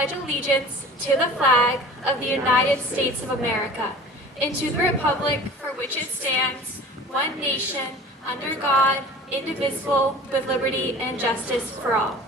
pledge allegiance to the flag of the United States of America and to the republic for which it stands, one nation, under God, indivisible, with liberty and justice for all.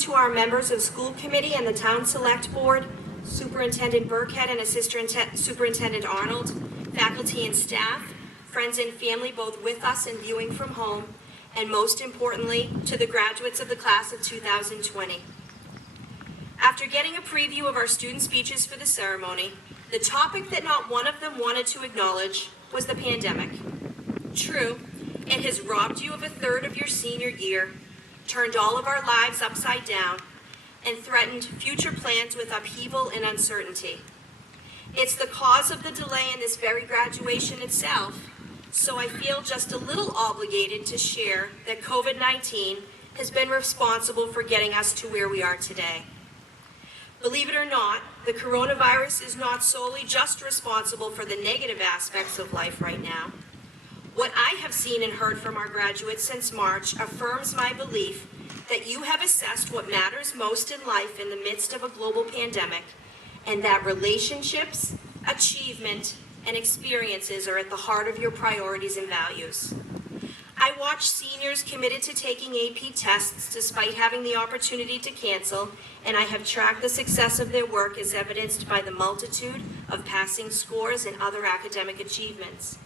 To our members of school committee and the town select board, Superintendent Burkhead and Assistant Superintendent Arnold, faculty and staff, friends and family both with us and viewing from home, and most importantly, to the graduates of the class of 2020. After getting a preview of our student speeches for the ceremony, the topic that not one of them wanted to acknowledge was the pandemic. True, it has robbed you of a third of your senior year, turned all of our lives upside down, and threatened future plans with upheaval and uncertainty. It's the cause of the delay in this very graduation itself, so I feel just a little obligated to share that COVID-19 has been responsible for getting us to where we are today. Believe it or not, the coronavirus is not solely just responsible for the negative aspects of life right now. What I have seen and heard from our graduates since March affirms my belief that you have assessed what matters most in life in the midst of a global pandemic, and that relationships, achievement, and experiences are at the heart of your priorities and values. I watch seniors committed to taking AP tests despite having the opportunity to cancel, and I have tracked the success of their work as evidenced by the multitude of passing scores and other academic achievements.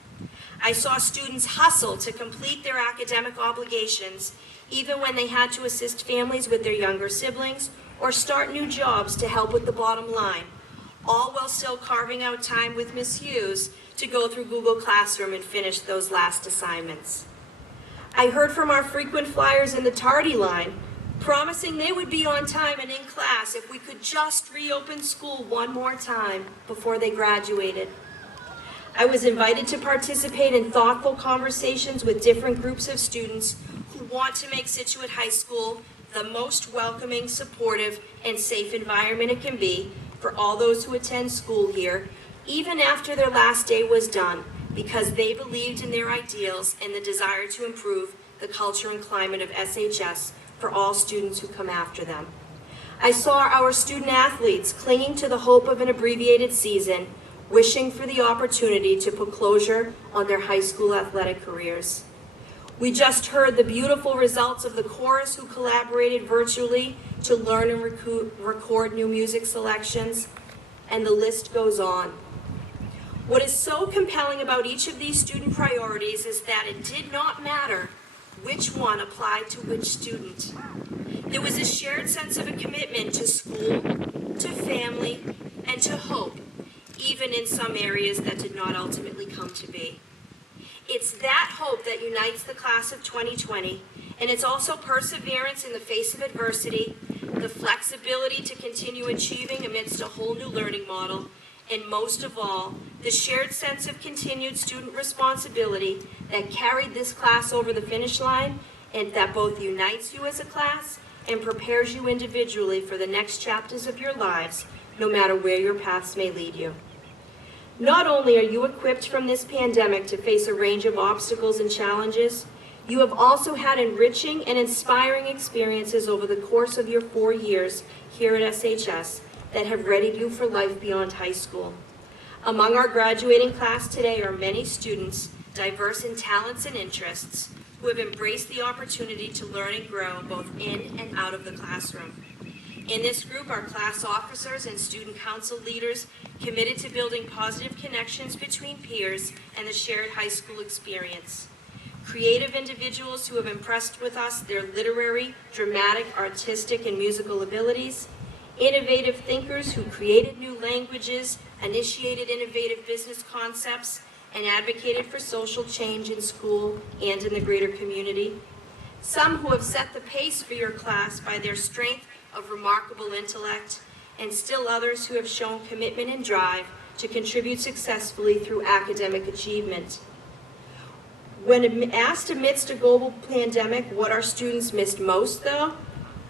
I saw students hustle to complete their academic obligations, even when they had to assist families with their younger siblings or start new jobs to help with the bottom line, all while still carving out time with Ms. Hughes to go through Google Classroom and finish those last assignments. I heard from our frequent flyers in the tardy line, promising they would be on time and in class if we could just reopen school one more time before they graduated. I was invited to participate in thoughtful conversations with different groups of students who want to make Scituate High School the most welcoming, supportive, and safe environment it can be for all those who attend school here, even after their last day was done, because they believed in their ideals and the desire to improve the culture and climate of SHS for all students who come after them. I saw our student athletes clinging to the hope of an abbreviated season, wishing for the opportunity to put closure on their high school athletic careers. We just heard the beautiful results of the chorus who collaborated virtually to learn and record new music selections, and the list goes on. What is so compelling about each of these student priorities is that it did not matter which one applied to which student. There was a shared sense of a commitment to school, to family, and to hope, even in some areas that did not ultimately come to be. It's that hope that unites the class of 2020, and it's also perseverance in the face of adversity, the flexibility to continue achieving amidst a whole new learning model, and most of all, the shared sense of continued student responsibility that carried this class over the finish line, and that both unites you as a class and prepares you individually for the next chapters of your lives, no matter where your paths may lead you. Not only are you equipped from this pandemic to face a range of obstacles and challenges, You have also had enriching and inspiring experiences over the course of your 4 years here at SHS that have readied you for life beyond high school. Among our graduating class today are many students, diverse in talents and interests, who have embraced the opportunity to learn and grow both in and out of the classroom. In this group are class officers and student council leaders committed to building positive connections between peers and the shared high school experience. Creative individuals who have impressed with us their literary, dramatic, artistic, and musical abilities. Innovative thinkers who created new languages, initiated innovative business concepts, and advocated for social change in school and in the greater community. Some who have set the pace for your class by their strength of remarkable intellect, and still others who have shown commitment and drive to contribute successfully through academic achievement. When asked amidst a global pandemic what our students missed most, though,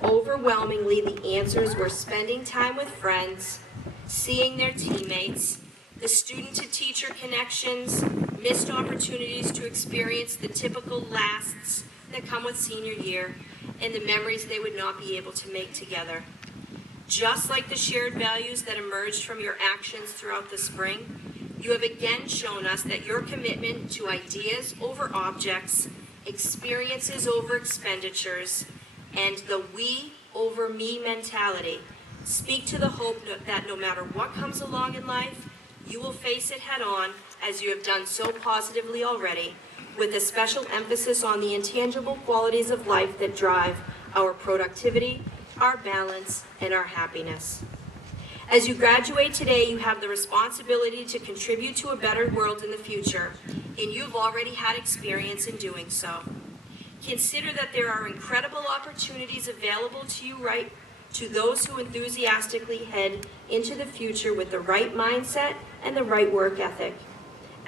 overwhelmingly the answers were spending time with friends, seeing their teammates, the student-to-teacher connections, missed opportunities to experience the typical lasts that come with senior year, and the memories they would not be able to make together. Just like the shared values that emerged from your actions throughout the spring, you have again shown us that your commitment to ideas over objects, experiences over expenditures, and the we over me mentality speak to the hope that no matter what comes along in life, you will face it head on, as you have done so positively already, with a special emphasis on the intangible qualities of life that drive our productivity, our balance, and our happiness. As you graduate today, you have the responsibility to contribute to a better world in the future, and you've already had experience in doing so. Consider that there are incredible opportunities available to you to those who enthusiastically head into the future with the right mindset and the right work ethic.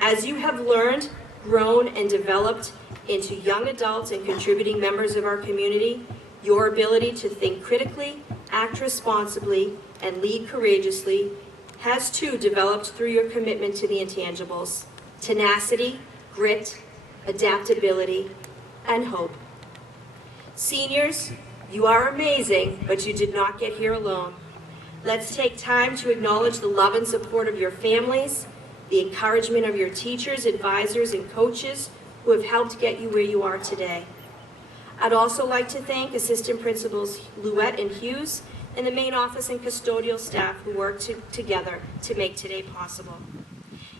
As you have learned, grown, and developed into young adults and contributing members of our community, your ability to think critically, act responsibly, and lead courageously has too developed through your commitment to the intangibles: tenacity, grit, adaptability, and hope. Seniors, you are amazing, but you did not get here alone. Let's take time to acknowledge the love and support of your families, the encouragement of your teachers, advisors, and coaches who have helped get you where you are today. I'd also like to thank Assistant Principals Luette and Hughes and the main office and custodial staff who worked together to make today possible.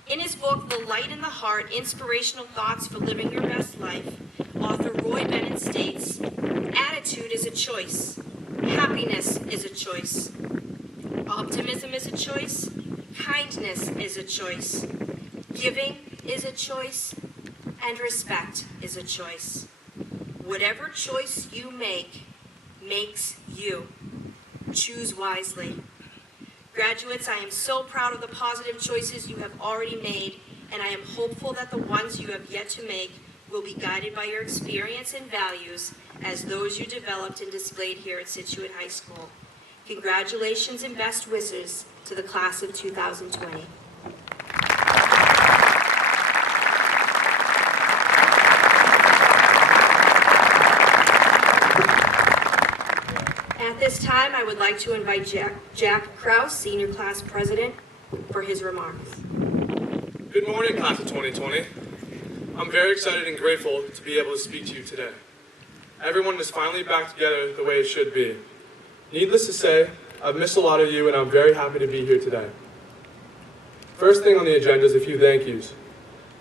In his book, The Light in the Heart, Inspirational Thoughts for Living Your Best Life, author Roy Bennett states, "Attitude is a choice. Happiness is a choice. Optimism is a choice. Kindness is a choice. Giving is a choice. And respect is a choice. Whatever choice you make makes you. Choose wisely." Graduates, I am so proud of the positive choices you have already made, and I am hopeful that the ones you have yet to make will be guided by your experience and values as those you developed and displayed here at Scituate High School. Congratulations and best wishes to the class of 2020. At this time, I would like to invite Jack Kraus, Senior Class President, for his remarks. Good morning, class of 2020. I'm very excited and grateful to be able to speak to you today. Everyone is finally back together the way it should be. Needless to say, I've missed a lot of you, and I'm very happy to be here today. First thing on the agenda is a few thank yous.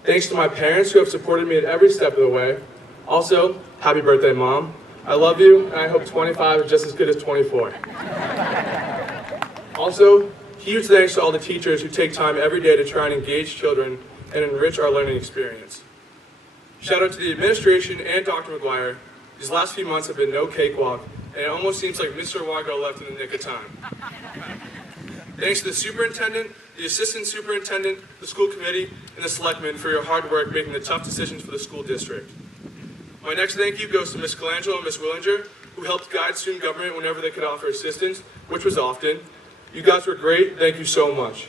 Thanks to my parents who have supported me at every step of the way. Also, happy birthday, Mom. I love you, and I hope 25 is just as good as 24. Also, huge thanks to all the teachers who take time every day to try and engage children and enrich our learning experience. Shout out to the administration and Dr. McGuire. These last few months have been no cakewalk, and it almost seems like Mr. Wago left in the nick of time. Thanks to the superintendent, the assistant superintendent, the school committee, and the selectmen for your hard work making the tough decisions for the school district. My next thank you goes to Ms. Colangelo and Ms. Willinger, who helped guide student government whenever they could offer assistance, which was often. You guys were great. Thank you so much.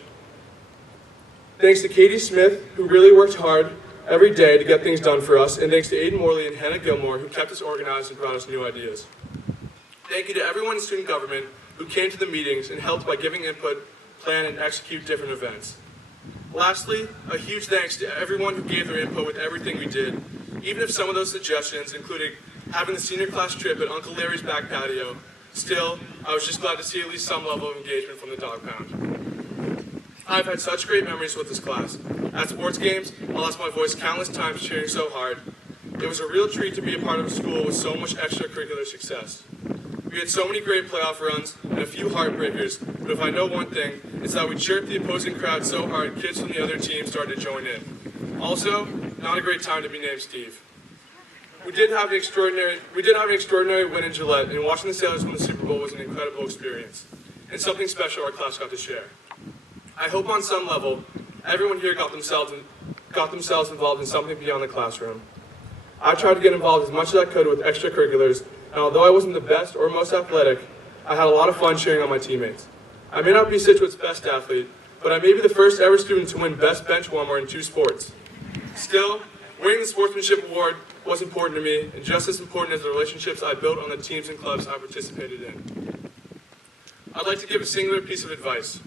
Thanks to Katie Smith, who really worked hard every day to get things done for us, and thanks to Aiden Morley and Hannah Gilmore, who kept us organized and brought us new ideas. Thank you to everyone in student government who came to the meetings and helped by giving input, plan, and execute different events. Lastly, a huge thanks to everyone who gave their input with everything we did, even if some of those suggestions included having the senior class trip at Uncle Larry's back patio. Still, I was just glad to see at least some level of engagement from the dog pound. I've had such great memories with this class. At sports games, I lost my voice countless times cheering so hard. It was a real treat to be a part of a school with so much extracurricular success. We had so many great playoff runs and a few heartbreakers, but if I know one thing, it's that we chirped the opposing crowd so hard kids from the other team started to join in. Also, not a great time to be named Steve. We did have an extraordinary win in Gillette, and watching the Sailors win the Super Bowl was an incredible experience, and something special our class got to share. I hope on some level, everyone here got themselves involved in something beyond the classroom. I tried to get involved as much as I could with extracurriculars, and although I wasn't the best or most athletic, I had a lot of fun cheering on my teammates. I may not be Scituate's best athlete, but I may be the first ever student to win Best Bench Warmer in 2 sports. Still, winning the Sportsmanship Award was important to me, and just as important as the relationships I built on the teams and clubs I participated in. I'd like to give a singular piece of advice.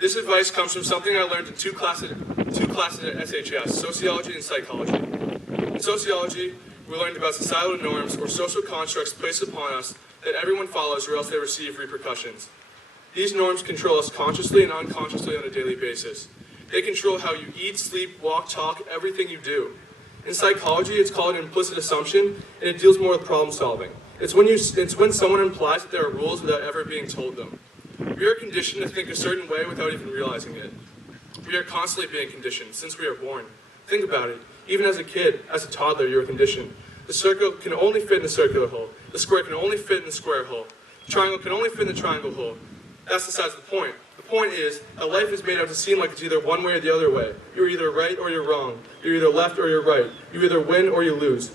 This advice comes from something I learned in two classes at SHS, sociology and psychology. In sociology, we learned about societal norms or social constructs placed upon us that everyone follows or else they receive repercussions. These norms control us consciously and unconsciously on a daily basis. They control how you eat, sleep, walk, talk, everything you do. In psychology, it's called an implicit assumption, and it deals more with problem solving. It's when someone implies that there are rules without ever being told them. We are conditioned to think a certain way without even realizing it. We are constantly being conditioned since we are born. Think about it. Even as a kid, as a toddler, you are conditioned. The circle can only fit in the circular hole. The square can only fit in the square hole. The triangle can only fit in the triangle hole. That's besides the point. The point is that life is made out to seem like it's either one way or the other way. You're either right or you're wrong. You're either left or you're right. You either win or you lose.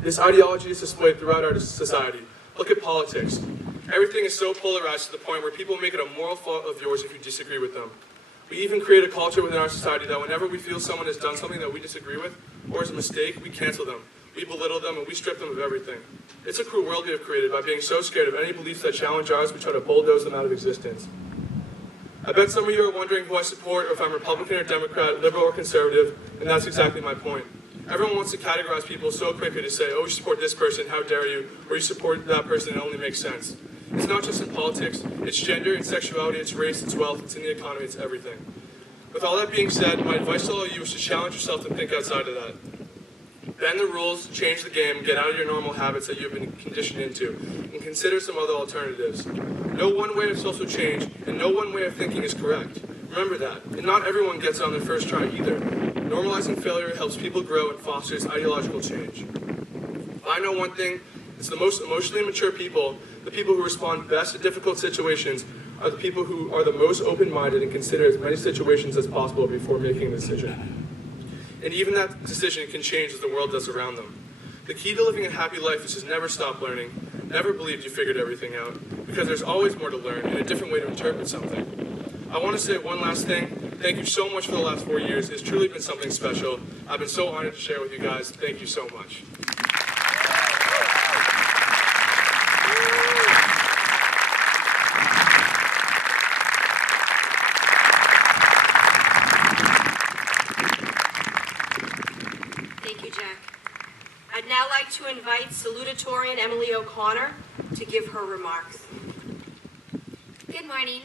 This ideology is displayed throughout our society. Look at politics. Everything is so polarized to the point where people make it a moral fault of yours if you disagree with them. We even create a culture within our society that whenever we feel someone has done something that we disagree with, or is a mistake, we cancel them. We belittle them and we strip them of everything. It's a cruel world we have created by being so scared of any beliefs that challenge ours, we try to bulldoze them out of existence. I bet some of you are wondering who I support, or if I'm Republican or Democrat, liberal or conservative, and that's exactly my point. Everyone wants to categorize people so quickly to say, oh, you support this person, how dare you, or you support that person, it only makes sense. It's not just in politics, it's gender, it's sexuality, it's race, it's wealth, it's in the economy, it's everything. With all that being said, my advice to all of you is to challenge yourself to think outside of that. Bend the rules, change the game, get out of your normal habits that you've been conditioned into, and consider some other alternatives. No one way of social change, and no one way of thinking is correct. Remember that, and not everyone gets it on their first try either. Normalizing failure helps people grow and fosters ideological change. If I know one thing, it's the most emotionally mature people, the people who respond best to difficult situations, are the people who are the most open-minded and consider as many situations as possible before making a decision. And even that decision can change as the world does around them. The key to living a happy life is to never stop learning, never believe you figured everything out, because there's always more to learn and a different way to interpret something. I want to say one last thing. Thank you so much for the last 4 years. It's truly been something special. I've been so honored to share with you guys. Thank you so much. I'd now like to invite Salutatorian Emily O'Connor to give her remarks. Good morning.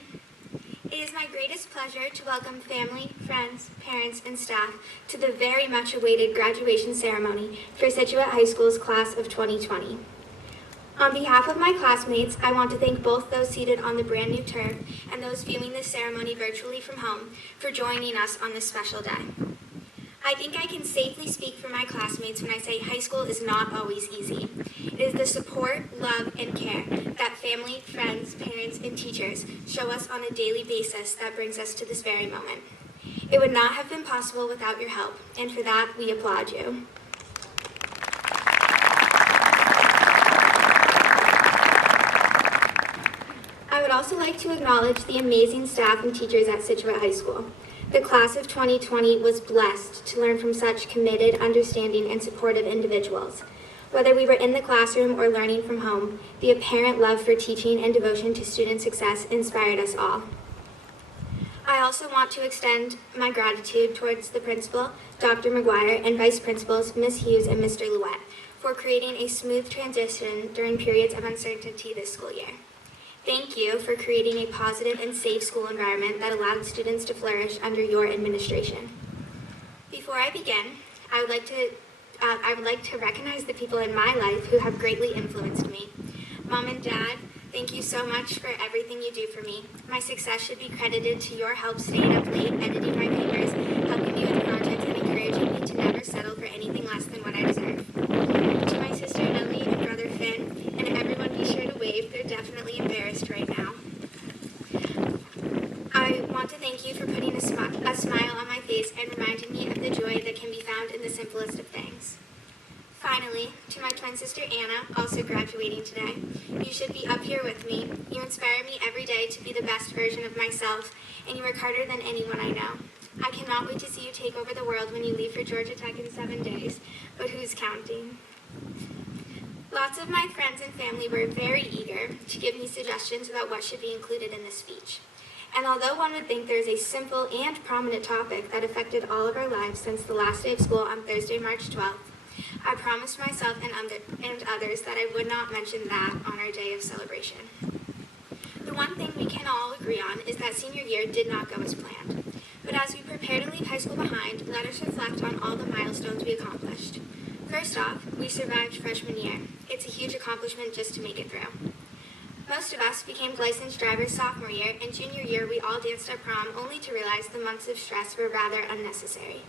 It is my greatest pleasure to welcome family, friends, parents, and staff to the very much awaited graduation ceremony for Scituate High School's class of 2020. On behalf of my classmates, I want to thank both those seated on the brand new turf and those viewing this ceremony virtually from home for joining us on this special day. I think I can safely speak for my classmates when I say high school is not always easy. It is the support, love, and care that family, friends, parents, and teachers show us on a daily basis that brings us to this very moment. It would not have been possible without your help, and for that, we applaud you. I would also like to acknowledge the amazing staff and teachers at Scituate High School. The class of 2020 was blessed to learn from such committed, understanding, and supportive individuals. Whether we were in the classroom or learning from home, the apparent love for teaching and devotion to student success inspired us all. I also want to extend my gratitude towards the principal, Dr. McGuire, and vice principals, Ms. Hughes and Mr. Louette, for creating a smooth transition during periods of uncertainty this school year. Thank you for creating a positive and safe school environment that allowed students to flourish under your administration. Before I begin, I would like to recognize the people in my life who have greatly influenced me. Mom and Dad, thank you so much for everything you do for me. My success should be credited to your help staying up late, editing my papers, helping me with projects, and encouraging me to never settle for anything less than what I deserve. To my sister Ellie and brother Finn, and everyone, be sure to wave. They're definitely embarrassed right now. I want to thank you for putting a smile on my face and reminding me of the joy that can be found in the simplest of things. Finally, to my twin sister Anna, also graduating today, you should be up here with me. You inspire me every day to be the best version of myself, and you work harder than anyone I know. I cannot wait to see you take over the world when you leave for Georgia Tech in 7 days, but who's counting? Lots of my friends and family were very eager to give me suggestions about what should be included in this speech. And although one would think there is a simple and prominent topic that affected all of our lives since the last day of school on Thursday, March 12th, I promised myself and others that I would not mention that on our day of celebration. The one thing we can all agree on is that senior year did not go as planned. But as we prepare to leave high school behind, let us reflect on all the milestones we accomplished. First off, we survived freshman year. It's a huge accomplishment just to make it through. Most of us became licensed drivers sophomore year, and junior year we all danced at prom only to realize the months of stress were rather unnecessary.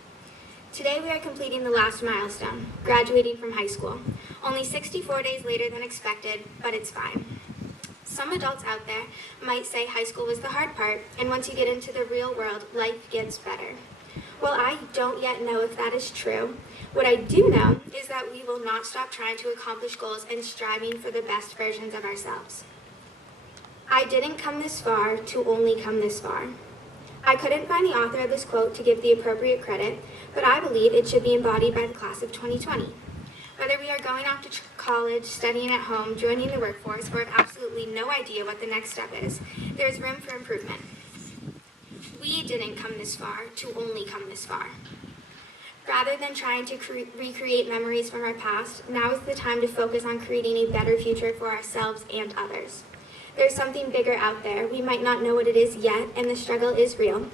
Today we are completing the last milestone, graduating from high school. Only 64 days later than expected, but it's fine. Some adults out there might say high school was the hard part, and once you get into the real world, life gets better. Well, I don't yet know if that is true. What I do know is that we will not stop trying to accomplish goals and striving for the best versions of ourselves. I didn't come this far to only come this far. I couldn't find the author of this quote to give the appropriate credit, but I believe it should be embodied by the class of 2020. Whether we are going off to college, studying at home, joining the workforce, or have absolutely no idea what the next step is, there is room for improvement. We didn't come this far to only come this far. Rather than trying to recreate memories from our past, now is the time to focus on creating a better future for ourselves and others. There's something bigger out there. We might not know what it is yet, and the struggle is real.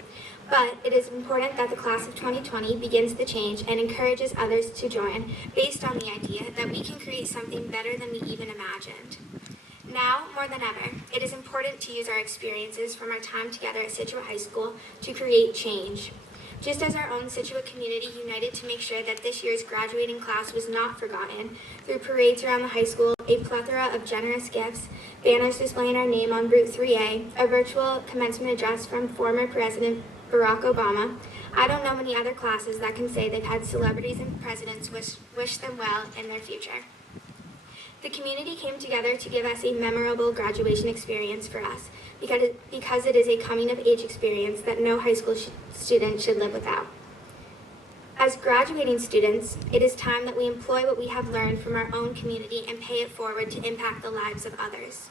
But it is important that the class of 2020 begins the change and encourages others to join based on the idea that we can create something better than we even imagined. Now, more than ever, it is important to use our experiences from our time together at Scituate High School to create change. Just as our own Scituate community united to make sure that this year's graduating class was not forgotten, through parades around the high school, a plethora of generous gifts, banners displaying our name on Route 3A, a virtual commencement address from former President Barack Obama, I don't know many other classes that can say they've had celebrities and presidents wish them well in their future. The community came together to give us a memorable graduation experience for us because it is a coming-of-age experience that no high school student should live without. As graduating students, it is time that we employ what we have learned from our own community and pay it forward to impact the lives of others.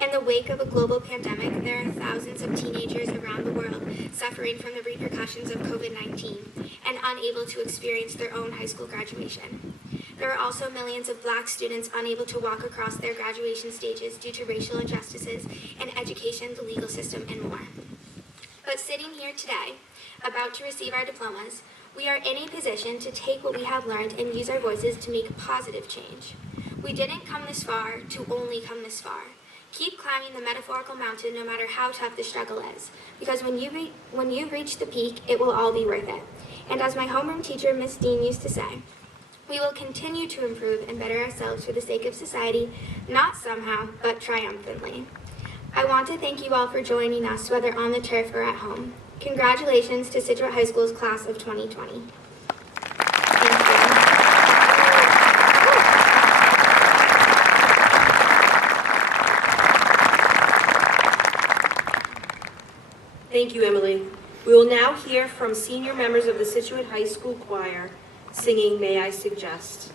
In the wake of a global pandemic, there are thousands of teenagers around the world suffering from the repercussions of COVID-19 and unable to experience their own high school graduation. There are also millions of Black students unable to walk across their graduation stages due to racial injustices in education, the legal system, and more. But sitting here today, about to receive our diplomas, we are in a position to take what we have learned and use our voices to make positive change. We didn't come this far to only come this far. Keep climbing the metaphorical mountain no matter how tough the struggle is, because when you reach the peak, it will all be worth it. And as my homeroom teacher, Miss Dean, used to say, we will continue to improve and better ourselves for the sake of society, not somehow, but triumphantly. I want to thank you all for joining us, whether on the turf or at home. Congratulations to Scituate High School's class of 2020. Thank you, Emily. We will now hear from senior members of the Scituate High School Choir singing May I Suggest.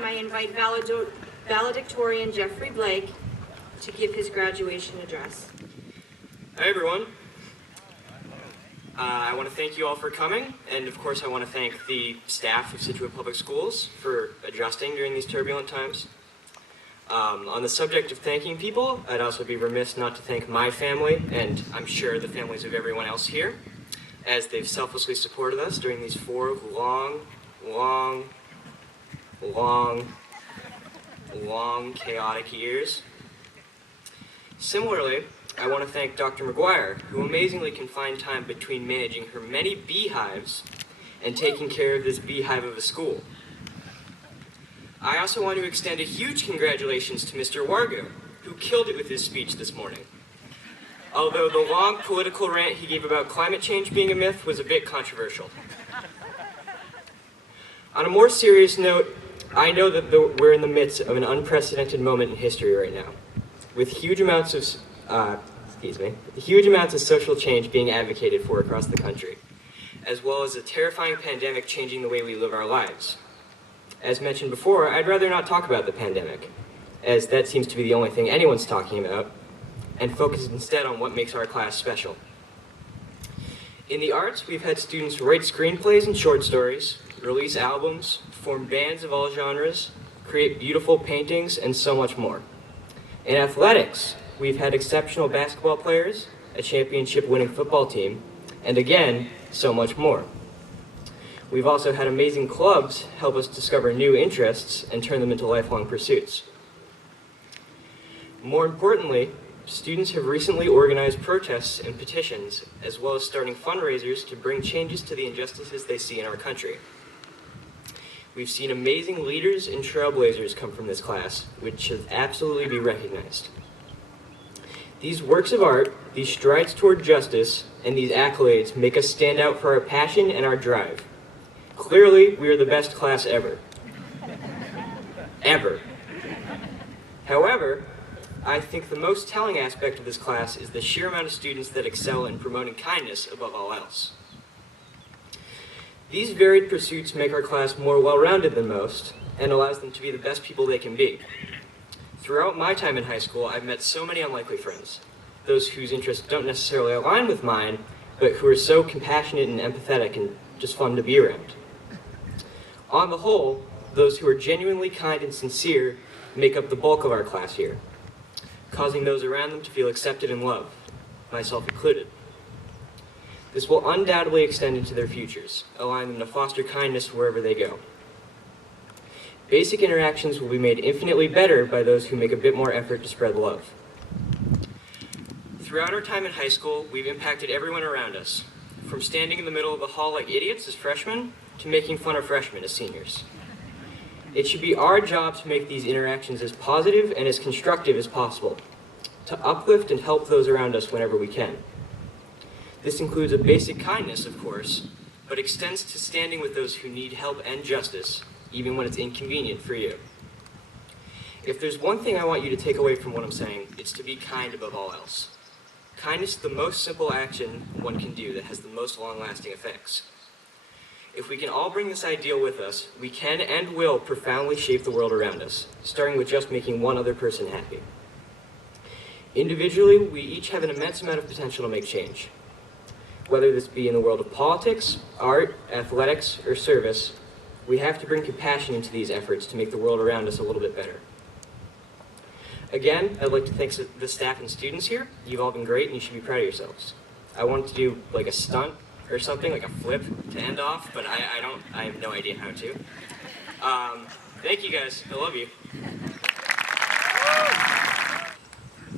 I invite Salutatorian Jeffrey Blake to give his graduation address. Hi everyone. I want to thank you all for coming, and of course I want to thank the staff of Scituate Public Schools for adjusting during these turbulent times. On the subject of thanking people, I'd also be remiss not to thank my family, and I'm sure the families of everyone else here, as they've selflessly supported us during these 4 long, chaotic years. Similarly, I want to thank Dr. McGuire, who amazingly can find time between managing her many beehives and taking care of this beehive of a school. I also want to extend a huge congratulations to Mr. Wargo, who killed it with his speech this morning. Although the long political rant he gave about climate change being a myth was a bit controversial. On a more serious note, I know that we're in the midst of an unprecedented moment in history right now, with huge amounts of social change being advocated for across the country, as well as a terrifying pandemic changing the way we live our lives. As mentioned before, I'd rather not talk about the pandemic, as that seems to be the only thing anyone's talking about, and focus instead on what makes our class special. In the arts, we've had students write screenplays and short stories, release albums, form bands of all genres, create beautiful paintings, and so much more. In athletics, we've had exceptional basketball players, a championship-winning football team, and again, so much more. We've also had amazing clubs help us discover new interests and turn them into lifelong pursuits. More importantly, students have recently organized protests and petitions, as well as starting fundraisers to bring changes to the injustices they see in our country. We've seen amazing leaders and trailblazers come from this class, which should absolutely be recognized. These works of art, these strides toward justice, and these accolades make us stand out for our passion and our drive. Clearly, we are the best class ever. Ever. However, I think the most telling aspect of this class is the sheer amount of students that excel in promoting kindness above all else. These varied pursuits make our class more well-rounded than most and allows them to be the best people they can be. Throughout my time in high school, I've met so many unlikely friends, those whose interests don't necessarily align with mine, but who are so compassionate and empathetic and just fun to be around. On the whole, those who are genuinely kind and sincere make up the bulk of our class here, causing those around them to feel accepted and loved, myself included. This will undoubtedly extend into their futures, allowing them to foster kindness wherever they go. Basic interactions will be made infinitely better by those who make a bit more effort to spread love. Throughout our time in high school, we've impacted everyone around us, from standing in the middle of the hall like idiots as freshmen to making fun of freshmen as seniors. It should be our job to make these interactions as positive and as constructive as possible, to uplift and help those around us whenever we can. This includes a basic kindness, of course, but extends to standing with those who need help and justice, even when it's inconvenient for you. If there's one thing I want you to take away from what I'm saying, it's to be kind above all else. Kindness is the most simple action one can do that has the most long-lasting effects. If we can all bring this ideal with us, we can and will profoundly shape the world around us, starting with just making one other person happy. Individually, we each have an immense amount of potential to make change. Whether this be in the world of politics, art, athletics, or service, we have to bring compassion into these efforts to make the world around us a little bit better. Again, I'd like to thank the staff and students here. You've all been great and you should be proud of yourselves. I wanted to do like a stunt or something, like a flip to end off, but I have no idea how to. Thank you guys, I love you.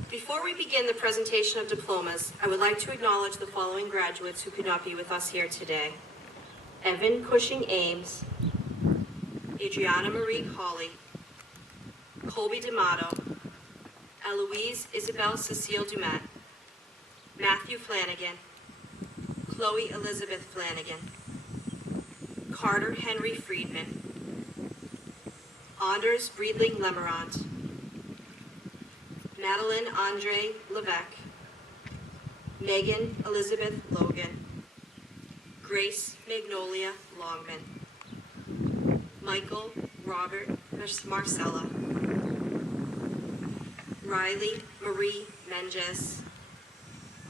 Before we begin the presentation of diplomas, I would like to acknowledge the following graduates who could not be with us here today. Evan Cushing Ames, Adriana Marie Colley, Colby D'Amato, Eloise Isabel Cecile Dumet, Matthew Flanagan, Chloe Elizabeth Flanagan, Carter Henry Friedman, Anders Breedling Lemerant, Madeline Andre Levesque, Megan Elizabeth Logan, Grace Magnolia Longman, Michael Robert Marcella, Riley Marie Menges,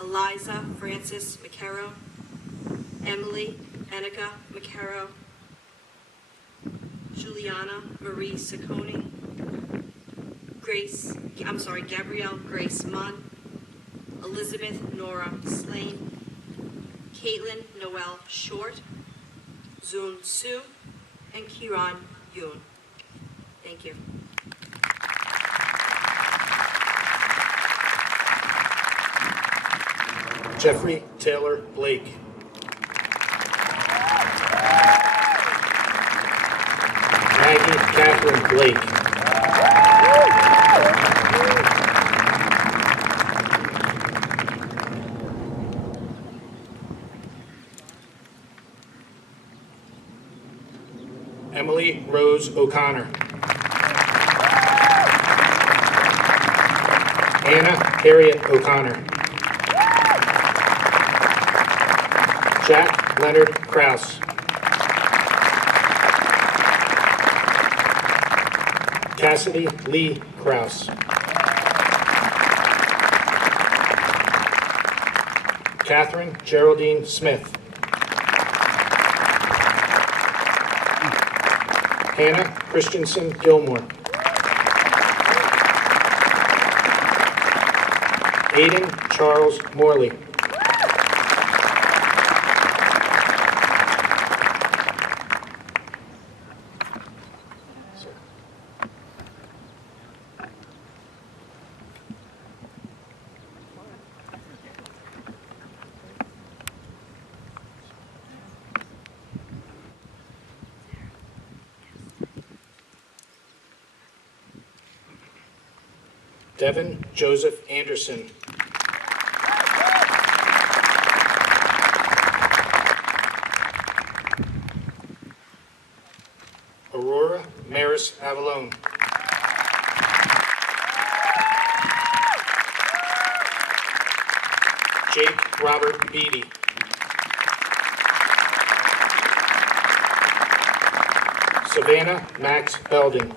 Eliza Francis McCarrow, Emily Annika McCarrow, Juliana Marie Saccone, Gabrielle Grace Munn, Elizabeth Nora Slane, Caitlin Noel Short, Zun Su, and Kiran Yoon. Thank you. Jeffrey Taylor Blake. Maggie Catherine Blake. Emily Rose O'Connor. Anna Harriet O'Connor. Jack Leonard Kraus. Cassidy Lee Kraus. Catherine Geraldine Smith. Hannah Christensen Gilmore. Aiden Charles Morley. Devin Joseph Anderson. Aurora Maris Avalone. Jake Robert Beatty. Savannah Max Belding.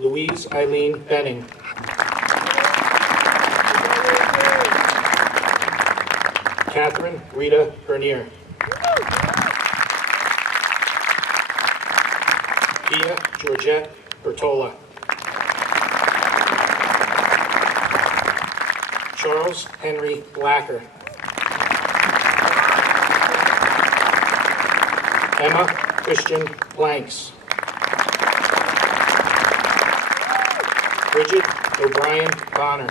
Louise Eileen Benning. Catherine Rita Bernier. Pia Georgette Bertola. Charles Henry Blacker. Emma Christian Blanks. Bridget O'Brien Bonner.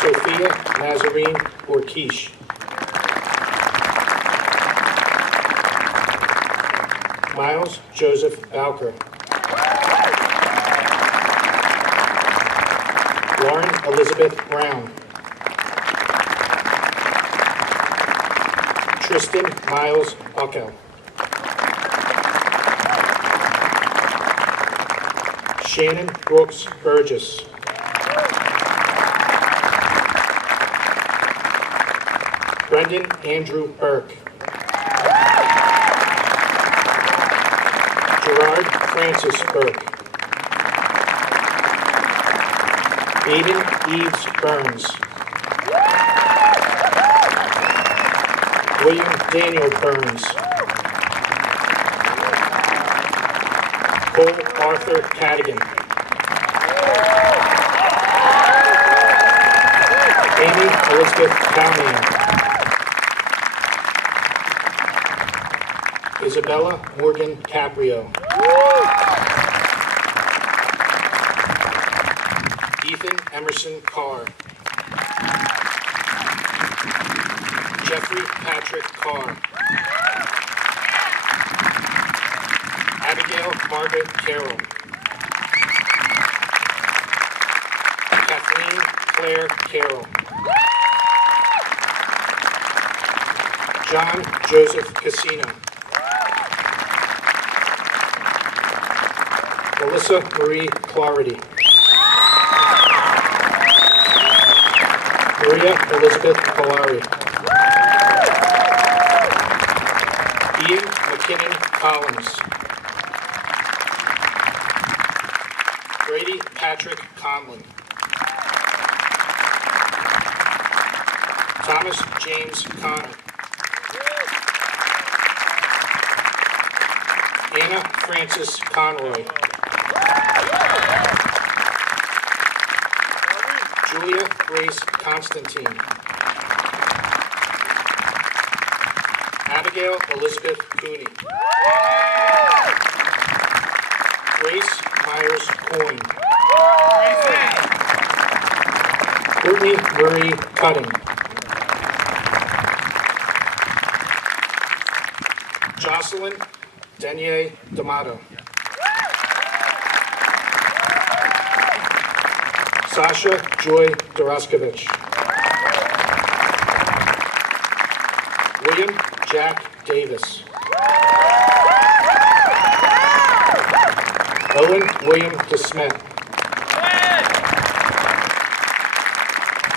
Sophia Nazarene Orkish. Miles Joseph Bowker. Lauren Elizabeth Brown. Tristan Miles Buckel. Shannon Brooks Burgess. Brendan Andrew Burke. Gerard Francis Burke. Aiden Eves Burns. William Daniel Burns. Cole Arthur Cadigan. Amy Elizabeth Cowman. Isabella Morgan Caprio. Ethan Emerson Carr. Jeffrey Patrick Carr. Abigail Margaret Carroll. Kathleen Claire Carroll. John Joseph Casino. Melissa Marie Clarity. Maria Elizabeth Polari. Ian McKinnon Collins. Brady Patrick Conlon. Thomas James Connor. Anna Frances Conroy. Julia Grace Constantine. Abigail Elizabeth Cooney. Grace Myers Coyne. Courtney Murray Cutting. Jocelyn Denier D'Amato. Sasha Joy Doroskovich. William Jack Davis. Owen William DeSmet.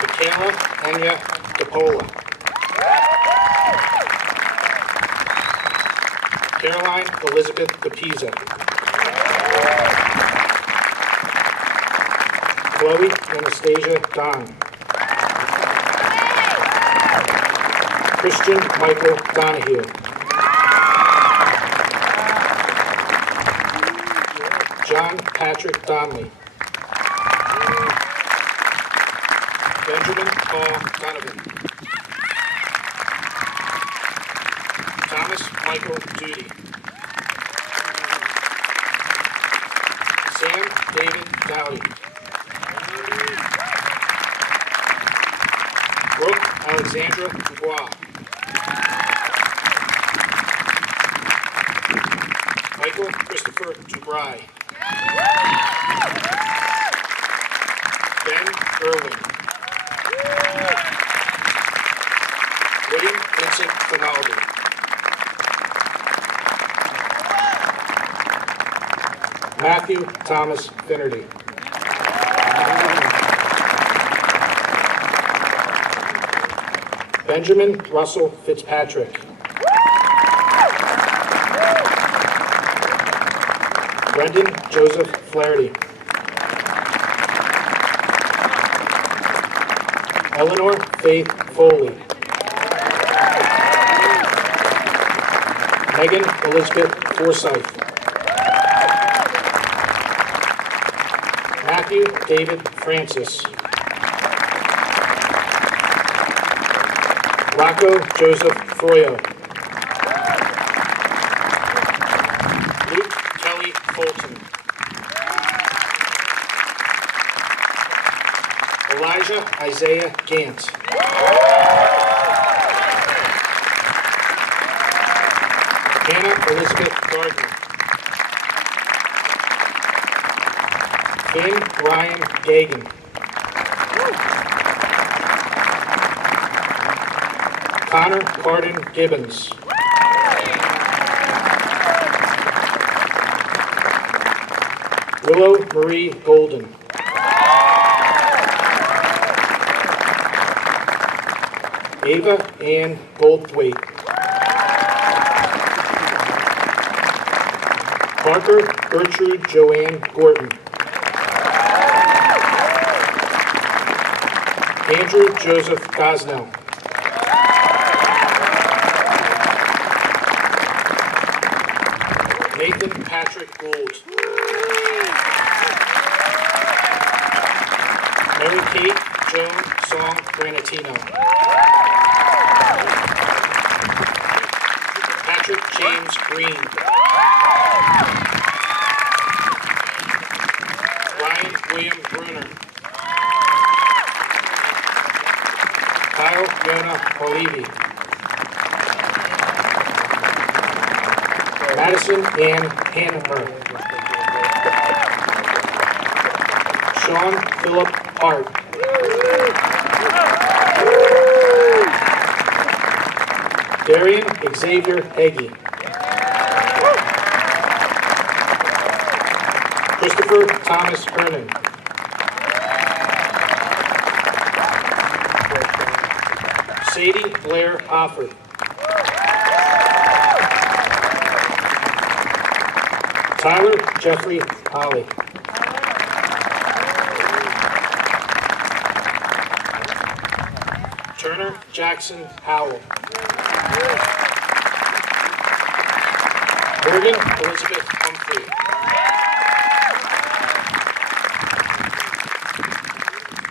Michaela Enya DePola. Caroline Elizabeth DePisa. Chloe Anastasia Don. Christian Michael Donahue. John Patrick Donnelly. Benjamin Paul Donovan. Thomas Michael Duty. Sam David Dowdy. Brooke Alexandra Dubois. Michael Christopher Dubry. Ben Irwin. William Vincent Finaldi. Matthew Thomas Finnerty. Benjamin Russell Fitzpatrick. Brendan Joseph Flaherty. Eleanor Faith Foley. Megan Elizabeth Forsyth. Matthew David Francis. Rocco Joseph Froyo. Luke Kelly Fulton. Elijah Isaiah Gant. Hannah Elizabeth Gardner. Finn Ryan Gagan. Connor Carden Gibbons. Willow Marie Golden. Ava Ann Goldthwaite. Parker Gertrude Joanne Gorton. Andrew Joseph Gosnell. Nathan Patrick Gould. Mary Kate Joan Song Granatino. Patrick James Green. Ryan William Bruner. Kyle Yona Olivi. Madison Ann Hannemer. Sean Philip Hart. Darian Xavier Hagee. Christopher Thomas Hernan. Sadie Blair Hofford. Tyler Jeffrey Holly. Turner Jackson Howell. Morgan Elizabeth Humphrey.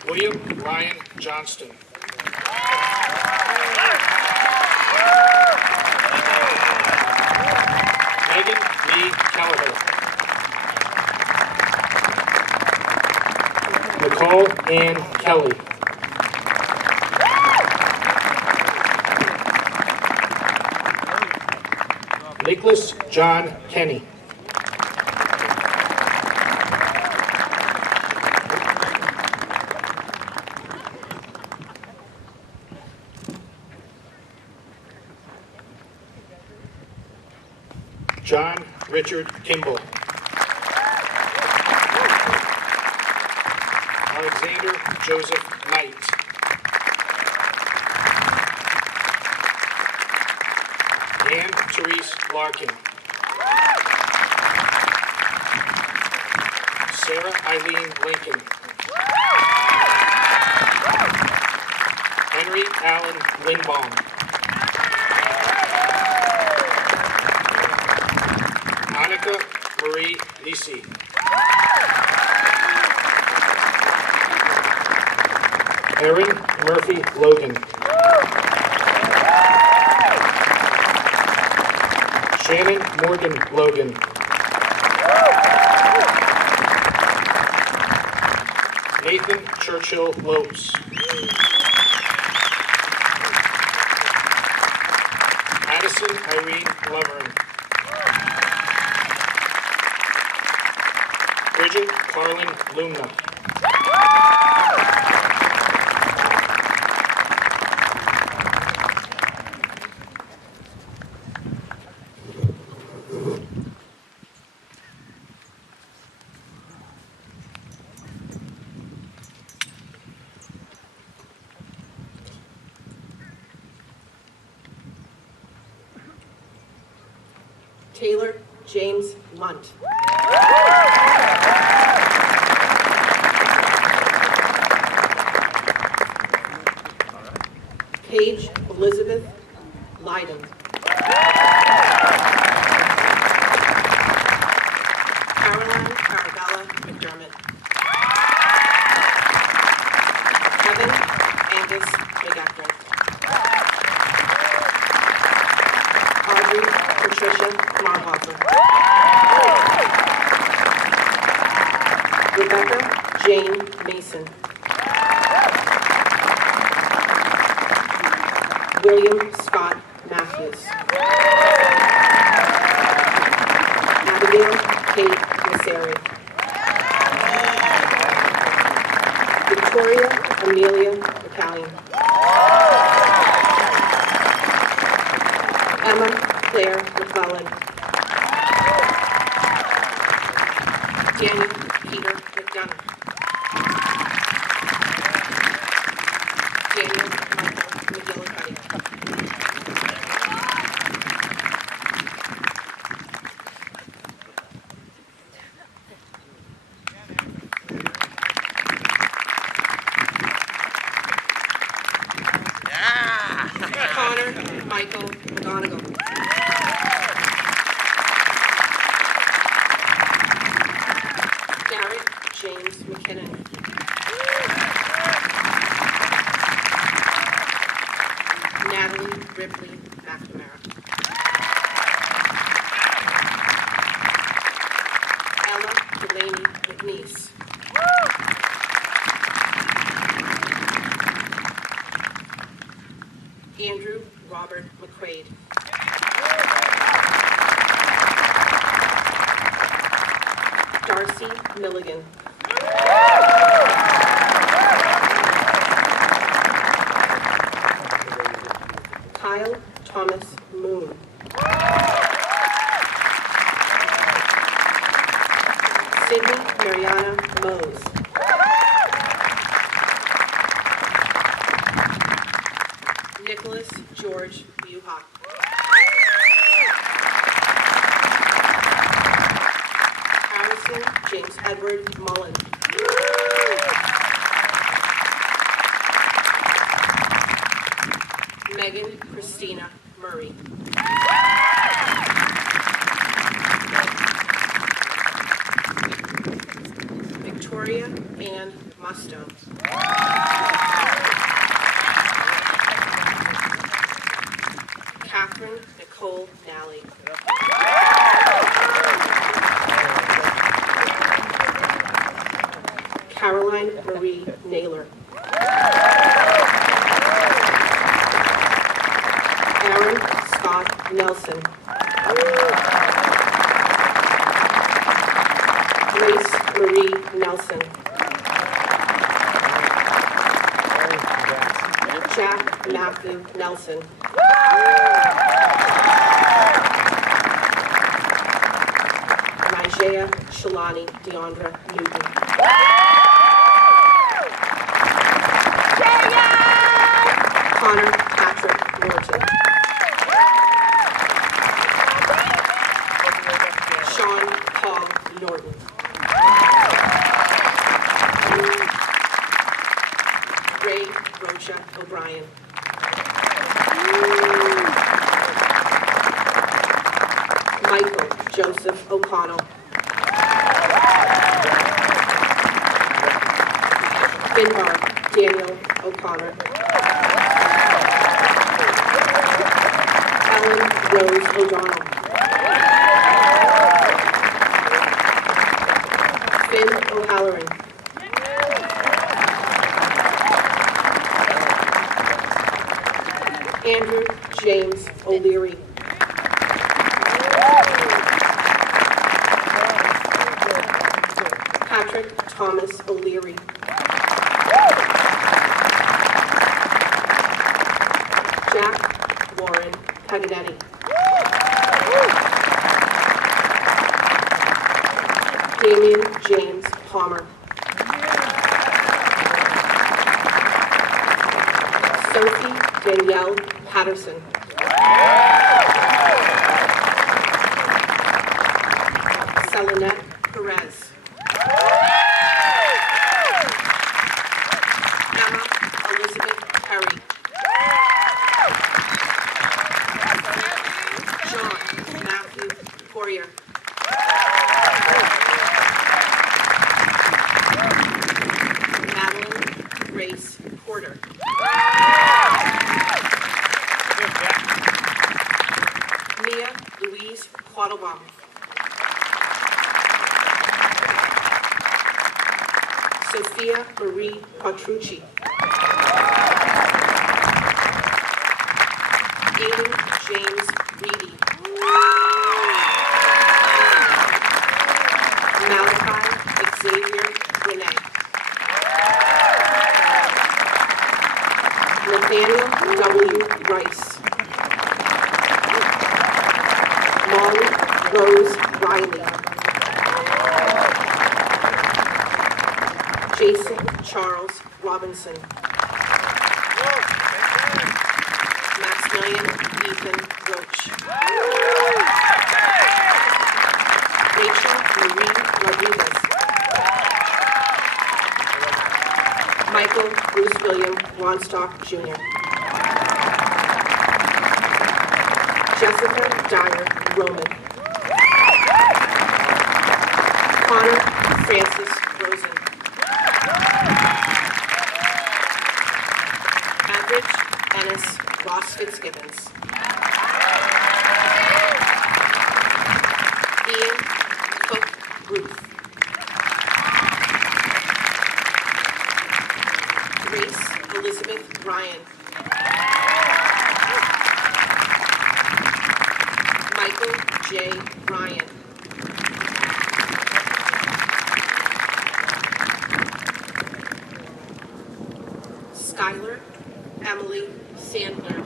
William Ryan Johnston. Megan Lee Callagher. Nicole Ann Kelly. Nicholas John Kenny. John Richard Kimball. Alexander Joseph Knight. Anne Therese Larkin. Sarah Eileen Lincoln. Henry Allen Lindbaum. Monica Marie Lisi. Erin Murphy Logan. Shannon Morgan Logan. Nathan Churchill Lopes. Addison Irene Loveren. Bridget Carlin Lumna. Taylor James Lunt. Paige Elizabeth Lyden. Caroline Arabella McDermott. Kevin Angus McEachran. Audrey Patricia Marhofer. Rebecca Jane Mason. William Scott Matthews. Abigail Kate Nasseri. Victoria Amelia McCallion. Emma Claire McClellan. Daniel Peter McDonough. Daniel Michael McGillicuddy. Connor Michael McGonigal. Garrett James McKinnon. Natalie Ripley McNamara. Ella Delaney McNeese. Andrew Robert McQuaid. Darcy Milligan. Kyle Thomas Moon. Sydney Mariana Mose. Nicholas George Buha. Harrison James Edward Mullen. Megan Christina Murray. Victoria Ann Musto. Catherine Nicole Nally. Caroline Marie Naylor. Aaron Scott Nelson. Grace Marie Nelson. Jack Matthew Nelson. Isaiah Shalani Deandra Newton. Connor Patrick Norton. Sean Paul Norton. Ray Rocha O'Brien. Michael Joseph O'Connell. Finbar Daniel O'Connor. Ellen Rose O'Donnell. Finn O'Halloran. Andrew James O'Leary. Patrick Thomas O'Leary. Jack Warren Paganetti. Damian James Palmer. Sophie Danielle Patterson. Selenette Perez. Emma Elizabeth Perry. John Matthew Poirier. Madeline Grace Porter. Mia Louise Quattlebaum. Sophia Marie Quattrucci. Aiden James Reedy. Malachi Xavier Renee. Nathaniel W. Rice. Molly Rose Riley. Jason Charles Robinson. Maximilian Ethan Roach. Rachel Marie Rodriguez. Michael Bruce William Ronstock Jr. Jessica Dyer Roman. Connor Francis Rosen. Average Ennis Ross Fitzgibbons. Ian Cook Ruth. Grace Elizabeth Ryan. Michael J. Ryan. Skylar Emily Sandler.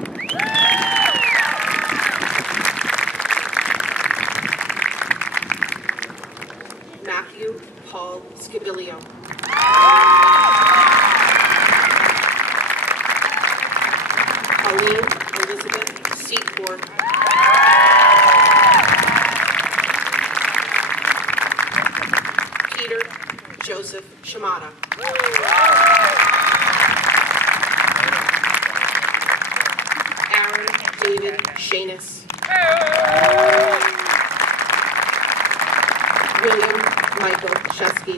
Matthew Paul Scabilio. Pauline Elizabeth Seacourt. Peter Joseph Shimada. Aaron David Shanus. William Michael Shesky.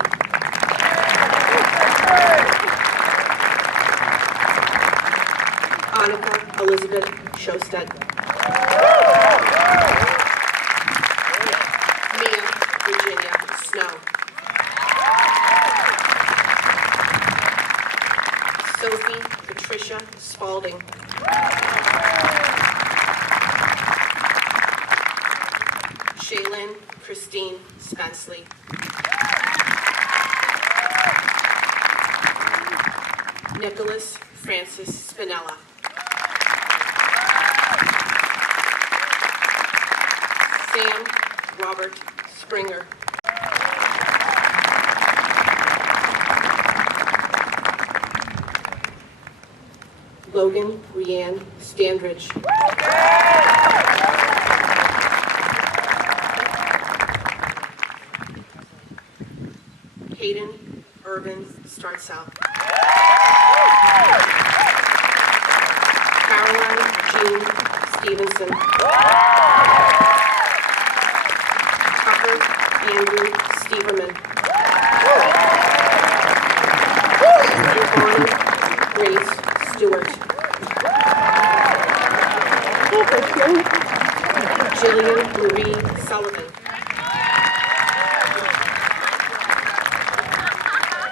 Annika Elizabeth Shosted. Mia Virginia Snow. Sophie Patricia Spalding. Shaylin Christine Spensley. Nicholas Francis Spinella. Sam Robert Springer. Logan Rianne Standridge. Hayden Irvin Startsell. Caroline Jean Stevenson. Tucker Andrew Steverman. Yvonne Grace Stewart. Jillian Marie Sullivan.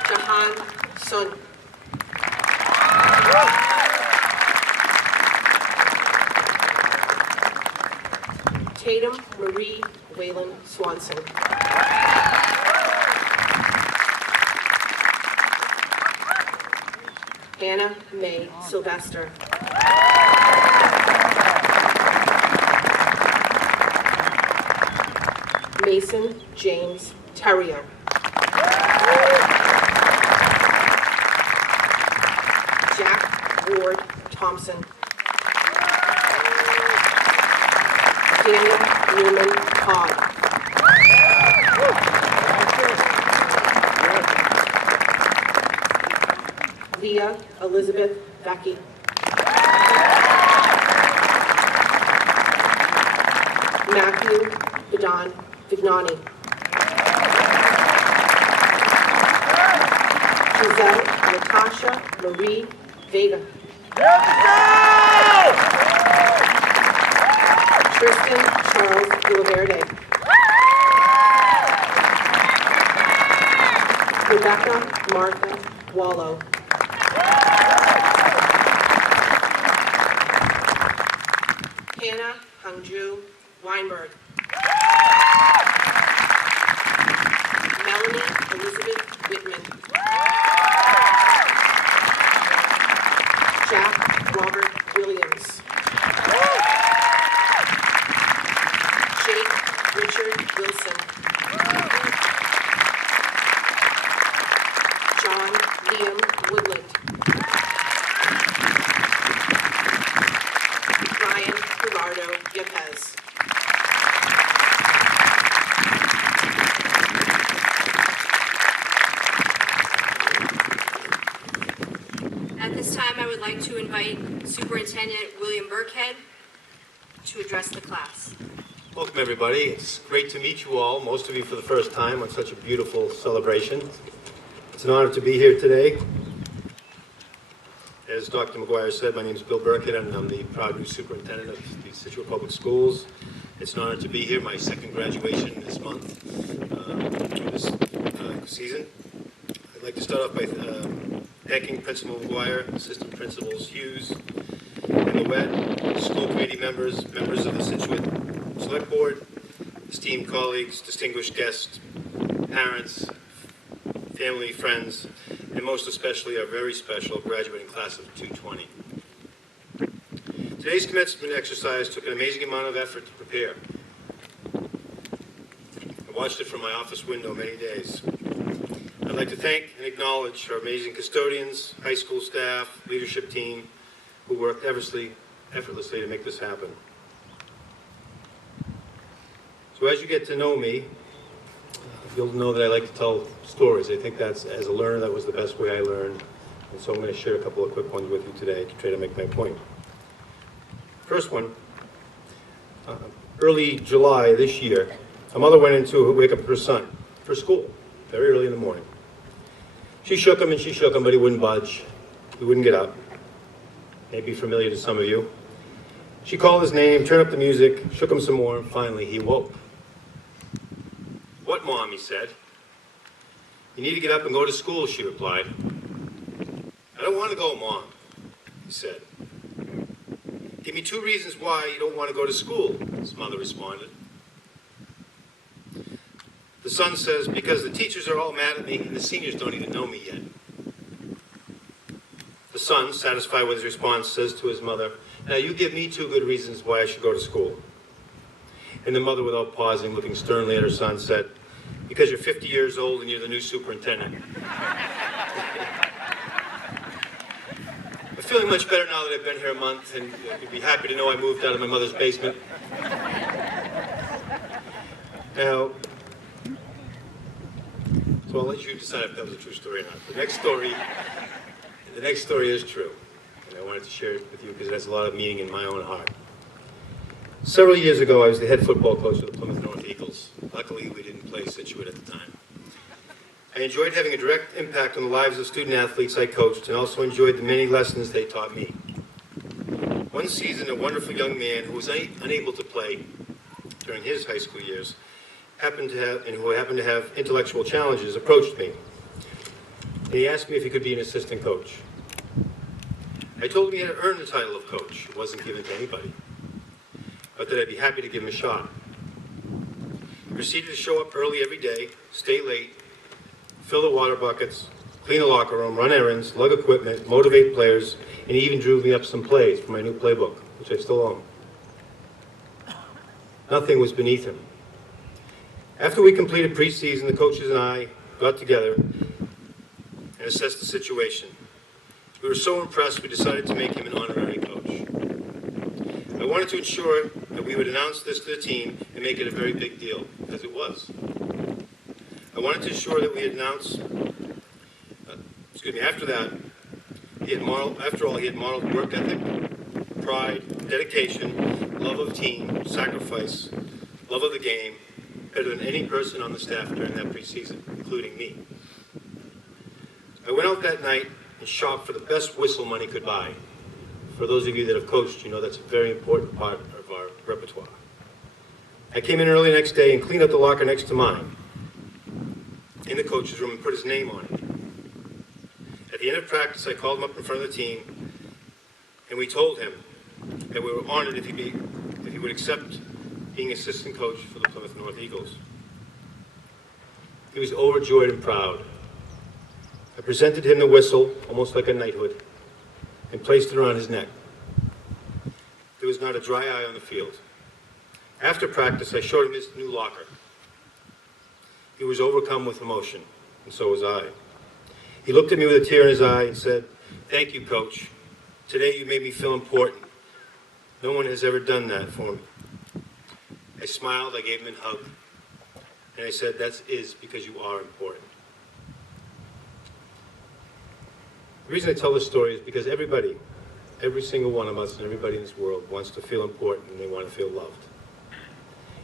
Jahan Sun. Tatum Marie Whalen Swanson. Anna Mae Sylvester. Mason James Terrier. Jack Ward Thompson. Daniel Newman Todd. Leah Elizabeth Becky. Matthew Vidon Vignani. Giselle Natasha Marie Vega. Tristan Charles Villaverde. Rebecca Martha Wallow. Hannah Hangju Weinberg. Melanie Elizabeth Whitman. Jack Robert Williams. Jake Richard Wilson. John Liam Woodland. Ryan Gerardo Yepes. At this time, I would like to invite Superintendent William Burkhead to address the class. Welcome, everybody. It's great to meet you all, most of you for the first time on such a beautiful celebration. It's an honor to be here today. As Dr. McGuire said, my name is Bill Burkhead, and I'm the proud new superintendent of the Scituate Public Schools. It's an honor to be here, my second graduation this month, this season. I'd like to start off by thanking Principal McGuire, Assistant Principals Hughes and Lewett, school committee members, members of the Scituate Select Board, esteemed colleagues, distinguished guests, parents, family, friends, and most especially our very special graduating class of 220. Today's commencement exercise took an amazing amount of effort to prepare. I watched it from my office window many days. I'd like to thank and acknowledge our amazing custodians, high school staff, leadership team, who worked effortlessly to make this happen. So as you get to know me, you'll know that I like to tell stories. I think that's, as a learner, that was the best way I learned. And so I'm going to share a couple of quick ones with you today to try to make my point. First one, early July this year, a mother went in to wake up her son for school, very early in the morning. She shook him and she shook him, but he wouldn't budge. He wouldn't get up. Maybe familiar to some of you. She called his name, turned up the music, shook him some more, and finally he woke. "What, Mom?" he said. "You need to get up and go to school," she replied. "I don't want to go, Mom," he said. "Give me 2 reasons why you don't want to go to school," his mother responded. The son says, "Because the teachers are all mad at me and the seniors don't even know me yet." The son, satisfied with his response, says to his mother, "Now you give me 2 good reasons why I should go to school." And the mother, without pausing, looking sternly at her son, said, "Because you're 50 years old and you're the new superintendent." I'm feeling much better now that I've been here a month, and you'd be happy to know I moved out of my mother's basement. Now, so I'll let you decide if that was a true story or not. The next story is true, and I wanted to share it with you because it has a lot of meaning in my own heart. Several years ago, I was the head football coach of the Plymouth North Eagles. Luckily, we didn't play Scituate at the time. I enjoyed having a direct impact on the lives of student athletes I coached, and also enjoyed the many lessons they taught me. One season, a wonderful young man who was unable to play during his high school years who happened to have intellectual challenges approached me. And he asked me if he could be an assistant coach. I told him he had to earn the title of coach. It wasn't given to anybody. But that I'd be happy to give him a shot. He proceeded to show up early every day, stay late, fill the water buckets, clean the locker room, run errands, lug equipment, motivate players, and he even drew me up some plays for my new playbook, which I still own. Nothing was beneath him. After we completed preseason, the coaches and I got together and assessed the situation. We were so impressed, we decided to make him an honorary coach. I wanted to ensure that we would announce this to the team and make it a very big deal, because it was. I wanted to ensure that we had announced, after that, he had modeled work ethic, pride, dedication, love of team, sacrifice, love of the game, better than any person on the staff during that preseason, including me. I went out that night and shopped for the best whistle money could buy. For those of you that have coached, you know that's a very important part of our repertoire. I came in early the next day and cleaned up the locker next to mine in the coach's room and put his name on it. At the end of practice, I called him up in front of the team, and we told him that we were honored if he would accept being assistant coach for the Plymouth North Eagles. He was overjoyed and proud. I presented him the whistle, almost like a knighthood, and placed it around his neck. There was not a dry eye on the field. After practice, I showed him his new locker. He was overcome with emotion, and so was I. He looked at me with a tear in his eye and said, "Thank you, Coach. Today you made me feel important. No one has ever done that for me." I smiled, I gave him a hug, and I said, "That is because you are important." The reason I tell this story is because everybody, every single one of us and everybody in this world wants to feel important and they want to feel loved.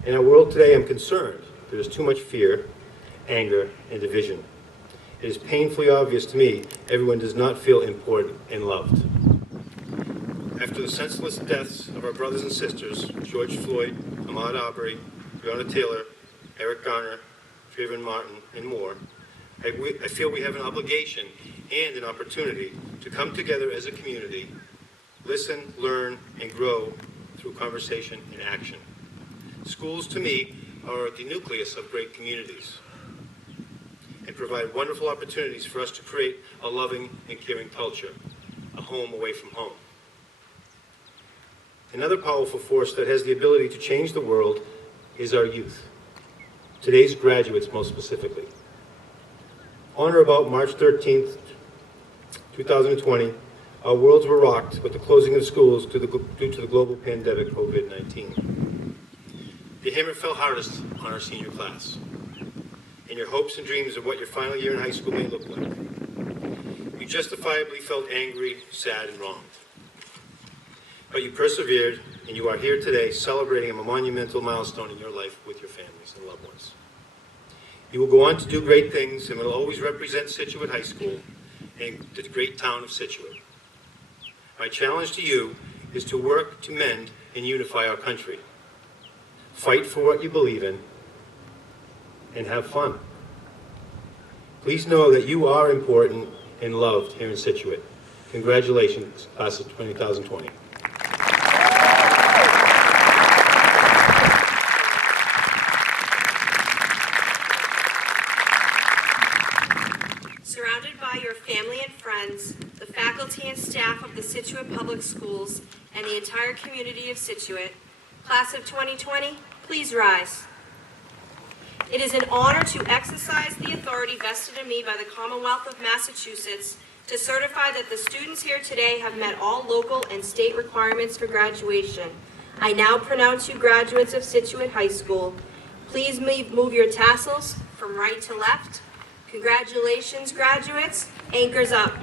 In our world today, I'm concerned there is too much fear, anger, and division. It is painfully obvious to me everyone does not feel important and loved. After the senseless deaths of our brothers and sisters, George Floyd, Ahmaud Arbery, Breonna Taylor, Eric Garner, Trayvon Martin, and more, I feel we have an obligation and an opportunity to come together as a community, listen, learn, and grow through conversation and action. Schools, to me, are the nucleus of great communities and provide wonderful opportunities for us to create a loving and caring culture, a home away from home. Another powerful force that has the ability to change the world is our youth, today's graduates most specifically. On or about March 13th, 2020, our worlds were rocked with the closing of schools due to the global pandemic COVID-19. The hammer fell hardest on our senior class, and your hopes and dreams of what your final year in high school may look like. You justifiably felt angry, sad, and wronged. But you persevered, and you are here today celebrating a monumental milestone in your life with your families and loved ones. You will go on to do great things and will always represent Scituate High School and the great town of Scituate. My challenge to you is to work to mend and unify our country. Fight for what you believe in and have fun. Please know that you are important and loved here in Scituate. Congratulations, class of 2020. Surrounded by your family and friends, the faculty and staff of the Scituate Public Schools, and the entire community of Scituate, class of 2020, please rise. It is an honor to exercise the authority vested in me by the Commonwealth of Massachusetts to certify that the students here today have met all local and state requirements for graduation. I now pronounce you graduates of Scituate High School. Please move your tassels from right to left. Congratulations, graduates. Anchors up.